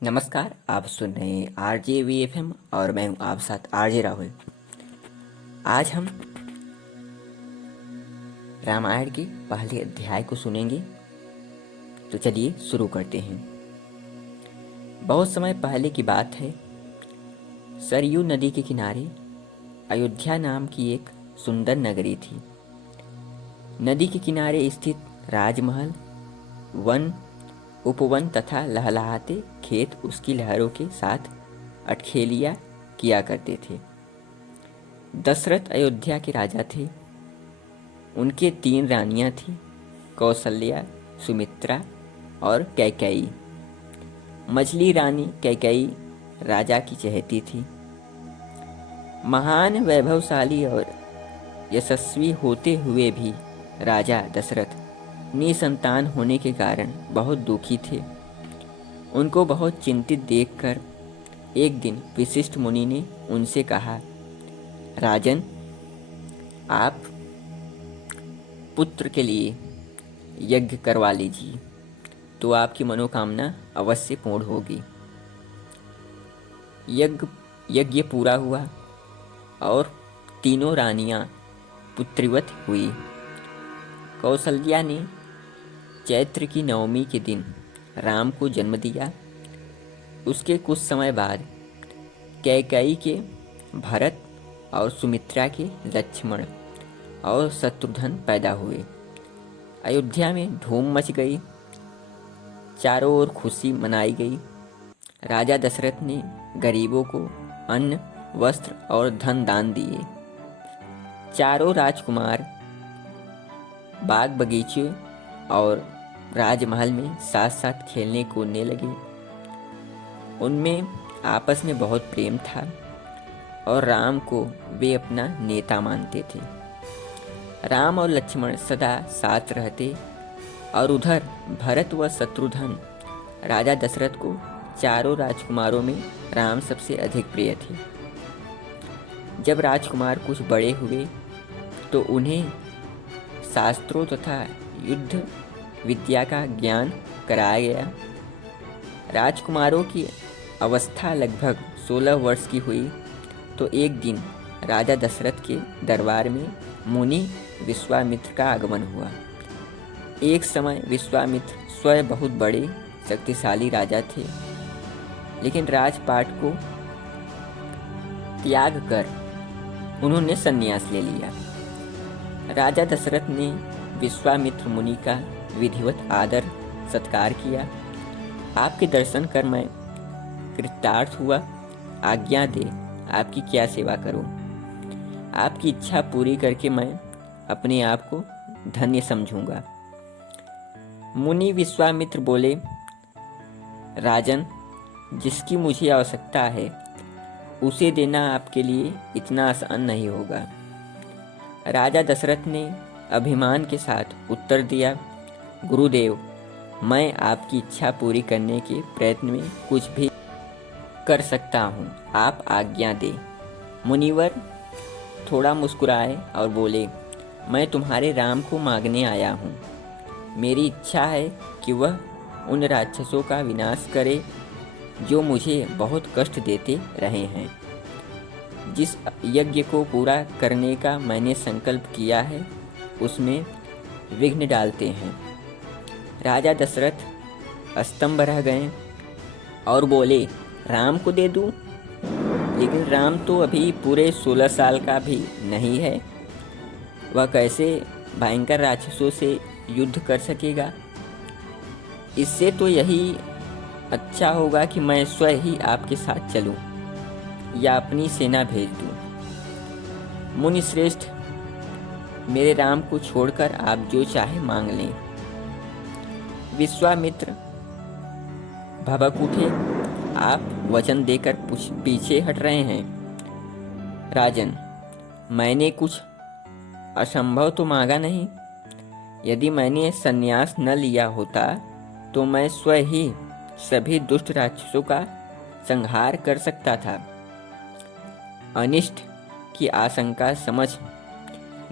नमस्कार, आप सुन रहे हैं RJVFM और मैं हूं आप साथ RJ राहुल। आज हम रामायण के पहले अध्याय को सुनेंगे, तो चलिए शुरू करते हैं। बहुत समय पहले की बात है। सरयू नदी के किनारे अयोध्या नाम की एक सुंदर नगरी थी। नदी के किनारे स्थित राजमहल, वन, उपवन तथा लहलहाते खेत उसकी लहरों के साथ अटखेलियाँ किया करते थे। दशरथ अयोध्या के राजा थे। उनके 3 रानियां थीं, कौसल्या, सुमित्रा और कैकेयी। मझली रानी कैकेयी राजा की चहेती थी। महान, वैभवशाली और यशस्वी होते हुए भी राजा दशरथ निसंतान होने के कारण बहुत दुखी थे। उनको बहुत चिंतित देखकर एक दिन वशिष्ठ मुनि ने उनसे कहा, राजन, आप पुत्र के लिए यज्ञ करवा लीजिए, तो आपकी मनोकामना अवश्य पूर्ण होगी। यज्ञ पूरा हुआ और तीनों रानियां पुत्रवत हुई। कौसल्या ने चैत्र की नवमी के दिन राम को जन्म दिया। उसके कुछ समय बाद कैकेयी के भरत और सुमित्रा के लक्ष्मण और शत्रुघ्न पैदा हुए। अयोध्या में धूम मच गई। चारों ओर खुशी मनाई गई। राजा दशरथ ने गरीबों को अन्न, वस्त्र और धन दान दिए। चारों राजकुमार बाग बगीचे और राजमहल में साथ साथ खेलने कूदने लगे। उनमें आपस में बहुत प्रेम था और राम को वे अपना नेता मानते थे। राम और लक्ष्मण सदा साथ रहते और उधर भरत व शत्रुघ्न। राजा दशरथ को चारों राजकुमारों में राम सबसे अधिक प्रिय थे। जब राजकुमार कुछ बड़े हुए तो उन्हें शास्त्रों तथा युद्ध विद्या का ज्ञान कराया गया। राजकुमारों की अवस्था लगभग 16 वर्ष की हुई तो एक दिन राजा दशरथ के दरबार में मुनि विश्वामित्र का आगमन हुआ। एक समय विश्वामित्र स्वयं बहुत बड़े शक्तिशाली राजा थे, लेकिन राजपाट को त्याग कर उन्होंने संन्यास ले लिया। राजा दशरथ ने विश्वामित्र मुनि का विधिवत आदर सत्कार किया। आपके दर्शन कर मैं कृतार्थ हुआ। आज्ञा दे, आपकी क्या सेवा करूं? आपकी इच्छा पूरी करके मैं अपने आप को धन्य समझूंगा। मुनि विश्वामित्र बोले, राजन, जिसकी मुझे आवश्यकता है उसे देना आपके लिए इतना आसान नहीं होगा। राजा दशरथ ने अभिमान के साथ उत्तर दिया, गुरुदेव, मैं आपकी इच्छा पूरी करने के प्रयत्न में कुछ भी कर सकता हूँ, आप आज्ञा दें। मुनिवर थोड़ा मुस्कुराए और बोले, मैं तुम्हारे राम को मांगने आया हूँ। मेरी इच्छा है कि वह उन राक्षसों का विनाश करे जो मुझे बहुत कष्ट देते रहे हैं। जिस यज्ञ को पूरा करने का मैंने संकल्प किया है उसमें विघ्न डालते हैं। राजा दशरथ स्तंभ रह गए और बोले, राम को दे दूं? लेकिन राम तो अभी पूरे 16 साल का भी नहीं है। वह कैसे भयंकर राक्षसों से युद्ध कर सकेगा? इससे तो यही अच्छा होगा कि मैं स्वयं ही आपके साथ चलूं या अपनी सेना भेज दूं। मुनि श्रेष्ठ, मेरे राम को छोड़कर आप जो चाहे मांग लें। विश्वामित्र भभक उठे, आप वचन देकर पीछे हट रहे हैं। राजन, मैंने कुछ असंभव तो मांगा नहीं। यदि मैंने संन्यास न लिया होता तो मैं स्वयं ही सभी दुष्ट राक्षसों का संहार कर सकता था। अनिष्ट की आशंका समझ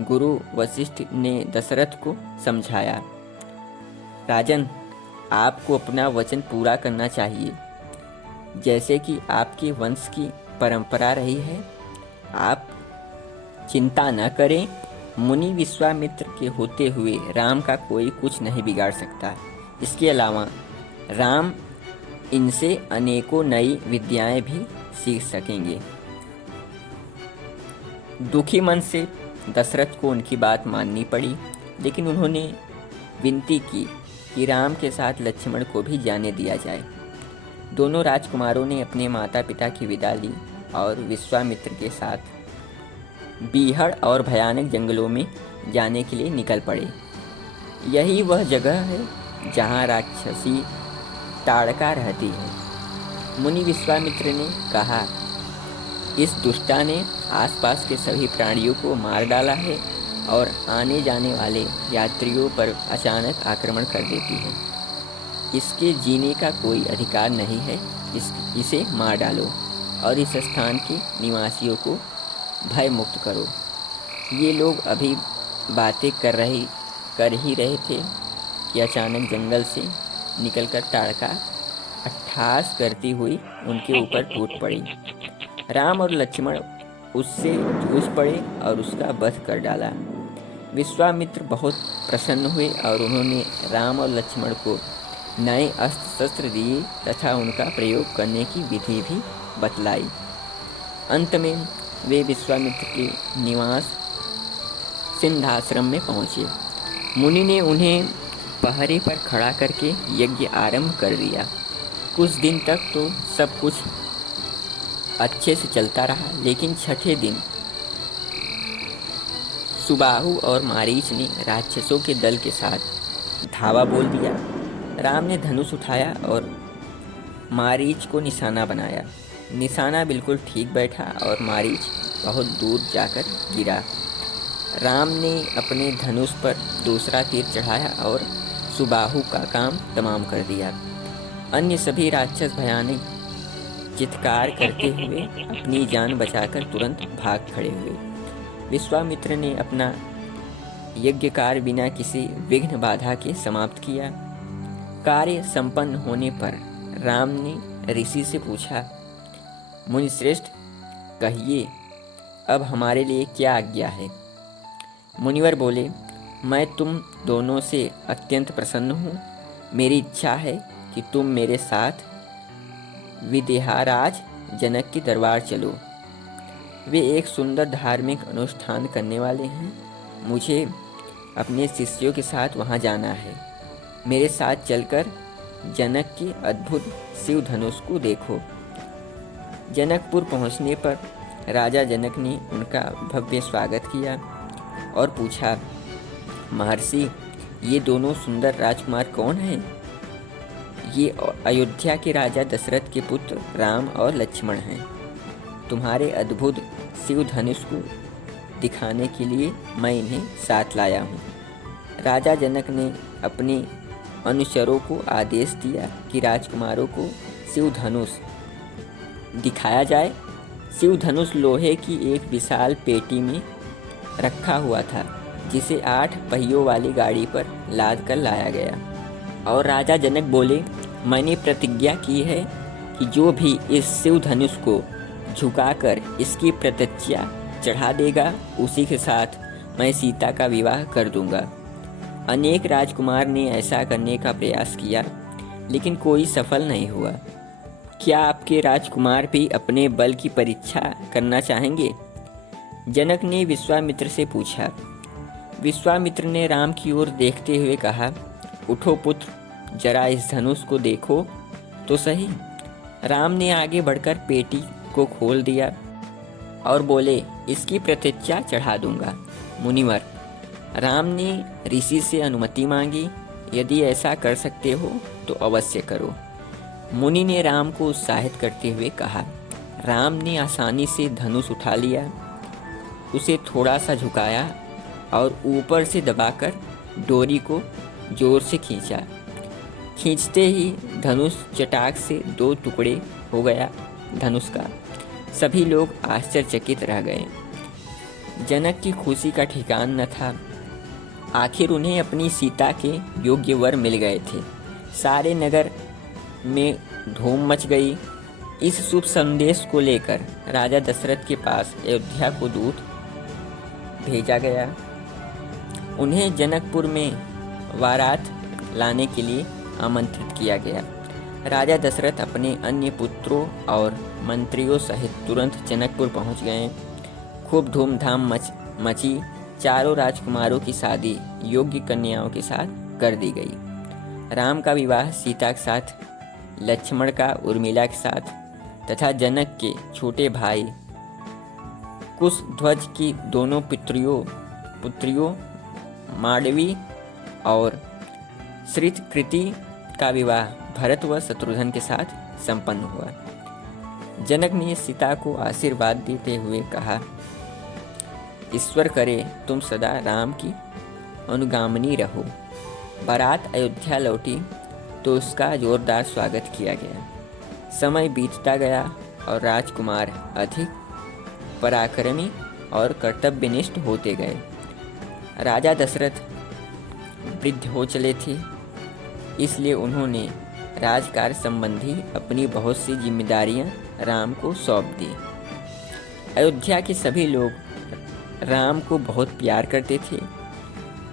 गुरु वशिष्ठ ने दशरथ को समझाया, राजन, आपको अपना वचन पूरा करना चाहिए। जैसे कि आपके वंश की परंपरा रही है। आप चिंता न करें, मुनि विश्वामित्र के होते हुए राम का कोई कुछ नहीं बिगाड़ सकता। इसके अलावा राम इनसे अनेकों नई विद्याएं भी सीख सकेंगे। दुखी मन से दशरथ को उनकी बात माननी पड़ी, लेकिन उन्होंने विनती की कि राम के साथ लक्ष्मण को भी जाने दिया जाए। दोनों राजकुमारों ने अपने माता पिता की विदा ली और विश्वामित्र के साथ बीहड़ और भयानक जंगलों में जाने के लिए निकल पड़े। यही वह जगह है जहाँ राक्षसी ताड़का रहती है। मुनि विश्वामित्र ने कहा, इस दुष्टा ने आसपास के सभी प्राणियों को मार डाला है और आने जाने वाले यात्रियों पर अचानक आक्रमण कर देती है। इसके जीने का कोई अधिकार नहीं है। इसे मार डालो और इस स्थान के निवासियों को भय मुक्त करो। ये लोग अभी बातें कर ही रहे थे कि अचानक जंगल से निकलकर ताड़का अट्टहास करती हुई उनके ऊपर टूट पड़ी। राम और लक्ष्मण उससे जूझ पड़े और उसका वध कर डाला। विश्वामित्र बहुत प्रसन्न हुए और उन्होंने राम और लक्ष्मण को नए अस्त्र शस्त्र दिए तथा उनका प्रयोग करने की विधि भी बतलाई। अंत में वे विश्वामित्र के निवास सिंहाश्रम में पहुँचे। मुनि ने उन्हें पहरे पर खड़ा करके यज्ञ आरंभ कर दिया। कुछ दिन तक तो सब कुछ अच्छे से चलता रहा, लेकिन छठे दिन सुबाहु और मारीच ने राक्षसों के दल के साथ धावा बोल दिया। राम ने धनुष उठाया और मारीच को निशाना बनाया। निशाना बिल्कुल ठीक बैठा और मारीच बहुत दूर जाकर गिरा। राम ने अपने धनुष पर दूसरा तीर चढ़ाया और सुबाहु का काम तमाम कर दिया। अन्य सभी राक्षस भयानक चित्कार करते हुए अपनी जान बचाकर तुरंत भाग खड़े हुए। विश्वामित्र ने अपना यज्ञ कार्य बिना किसी विघ्न बाधा के समाप्त किया। कार्य संपन्न होने पर राम ने ऋषि से पूछा, मुनिश्रेष्ठ, कहिए अब हमारे लिए क्या आज्ञा है। मुनिवर बोले, मैं तुम दोनों से अत्यंत प्रसन्न हूँ। मेरी इच्छा है कि तुम मेरे साथ विदेहाराज जनक के दरबार चलो। वे एक सुंदर धार्मिक अनुष्ठान करने वाले हैं। मुझे अपने शिष्यों के साथ वहाँ जाना है। मेरे साथ चलकर जनक के अद्भुत शिव धनुष को देखो। जनकपुर पहुँचने पर राजा जनक ने उनका भव्य स्वागत किया और पूछा, महर्षि, ये दोनों सुंदर राजकुमार कौन हैं? ये अयोध्या के राजा दशरथ के पुत्र राम और लक्ष्मण हैं। तुम्हारे अद्भुत शिव धनुष को दिखाने के लिए मैं इन्हें साथ लाया हूँ। राजा जनक ने अपने अनुचरों को आदेश दिया कि राजकुमारों को शिव धनुष दिखाया जाए। शिव धनुष लोहे की एक विशाल पेटी में रखा हुआ था, जिसे 8 पहियों वाली गाड़ी पर लाद कर लाया गया। और राजा जनक बोले, मैंने प्रतिज्ञा की है कि जो भी इस शिव धनुष को झुकाकर इसकी प्रतिज्ञा चढ़ा देगा, उसी के साथ मैं सीता का विवाह कर दूंगा। अनेक राजकुमार ने ऐसा करने का प्रयास किया, लेकिन कोई सफल नहीं हुआ। क्या आपके राजकुमार भी अपने बल की परीक्षा करना चाहेंगे? जनक ने विश्वामित्र से पूछा। विश्वामित्र ने राम की ओर देखते हुए कहा, उठो पुत्र, जरा इस धनुष को देखो तो सही। राम ने आगे बढ़कर पेटी को खोल दिया और बोले, इसकी प्रतिज्ञा चढ़ा दूंगा। मुनिवर, राम ने ऋषि से अनुमति मांगी। यदि ऐसा कर सकते हो तो अवश्य करो। मुनि ने राम को उत्साहित करते हुए कहा। राम ने आसानी से धनुष उठा लिया, उसे थोड़ा सा झुकाया और ऊपर से दबाकर डोरी को जोर से खींचा। खींचते ही धनुष चटाक से 2 टुकड़े हो गया। धनुष का सभी लोग आश्चर्यचकित रह गए। जनक की खुशी का ठिकान न था। आखिर उन्हें अपनी सीता के योग्य वर मिल गए थे। सारे नगर में धूम मच गई। इस शुभ संदेश को लेकर राजा दशरथ के पास अयोध्या को दूत भेजा गया। उन्हें जनकपुर में बारात लाने के लिए आमंत्रित किया गया। राजा दशरथ अपने अन्य पुत्रों और मंत्रियों सहित तुरंत जनकपुर पहुंच गए। खूब धूमधाम मची। चारों राजकुमारों की शादी योग्य कन्याओं के साथ कर दी गई। राम का विवाह सीता के साथ, लक्ष्मण का उर्मिला के साथ तथा जनक के छोटे भाई कुशध्वज की दोनों पुत्रियों मांडवी और श्रितकृति का विवाह भरत व शत्रुघ्न के साथ संपन्न हुआ। जनक ने सीता को आशीर्वाद देते हुए कहा, ईश्वर करे तुम सदा राम की अनुगामिनी रहो। बारात अयोध्या लौटी तो उसका जोरदार स्वागत किया गया। समय बीतता गया और राजकुमार अधिक पराक्रमी और कर्तव्यनिष्ठ होते गए। राजा दशरथ वृद्ध हो चले थे, इसलिए उन्होंने राजकार्य संबंधी अपनी बहुत सी जिम्मेदारियां राम को सौंप दी। अयोध्या के सभी लोग राम को बहुत प्यार करते थे।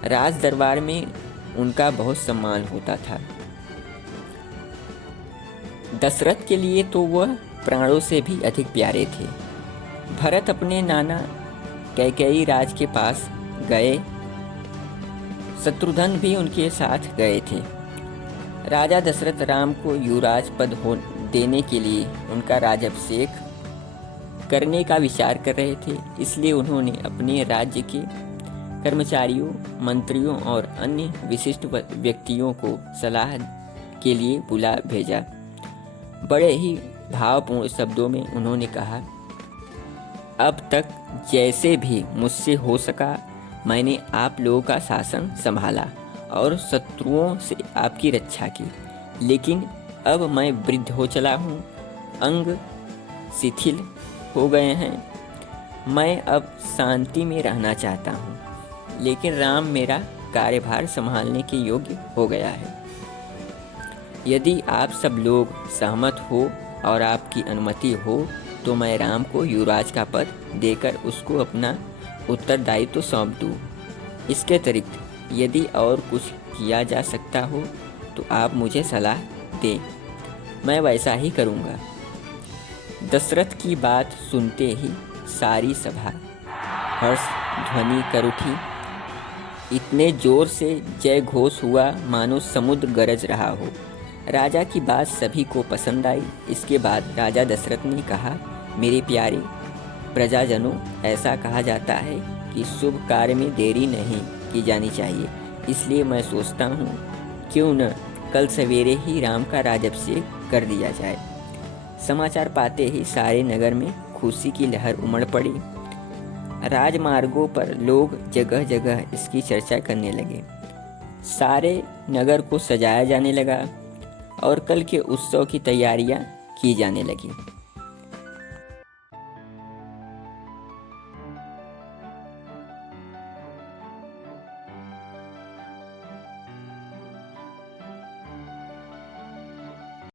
राज दरबार में उनका बहुत सम्मान होता था। दशरथ के लिए तो वह प्राणों से भी अधिक प्यारे थे। भरत अपने नाना कैकेयी राज के पास गए। शत्रुघ्न भी उनके साथ गए थे। राजा दशरथ राम को युवराज पद देने के लिए उनका राज्याभिषेक करने का विचार कर रहे थे। इसलिए उन्होंने अपने राज्य के कर्मचारियों, मंत्रियों और अन्य विशिष्ट व्यक्तियों को सलाह के लिए बुला भेजा। बड़े ही भावपूर्ण शब्दों में उन्होंने कहा, अब तक जैसे भी मुझसे हो सका मैंने आप लोगों का शासन संभाला और शत्रुओं से आपकी रक्षा की, लेकिन अब मैं वृद्ध हो चला हूँ, अंग शिथिल हो गए हैं। मैं अब शांति में रहना चाहता हूँ, लेकिन राम मेरा कार्यभार संभालने के योग्य हो गया है। यदि आप सब लोग सहमत हो और आपकी अनुमति हो तो मैं राम को युवराज का पद देकर उसको अपना उत्तरदायित्व सौंप दूँ। इसके अतिरिक्त यदि और कुछ किया जा सकता हो तो आप मुझे सलाह दें, मैं वैसा ही करूँगा। दशरथ की बात सुनते ही सारी सभा हर्ष ध्वनि कर उठी। इतने जोर से जय घोष हुआ मानो समुद्र गरज रहा हो। राजा की बात सभी को पसंद आई। इसके बाद राजा दशरथ ने कहा, मेरे प्यारे प्रजाजनों, ऐसा कहा जाता है कि शुभ कार्य में देरी नहीं की जानी चाहिए। इसलिए मैं सोचता हूँ क्यों न कल सवेरे ही राम का राज्याभिषेक कर दिया जाए। समाचार पाते ही सारे नगर में खुशी की लहर उमड़ पड़ी। राजमार्गों पर लोग जगह जगह इसकी चर्चा करने लगे। सारे नगर को सजाया जाने लगा और कल के उत्सव की तैयारियां की जाने लगी।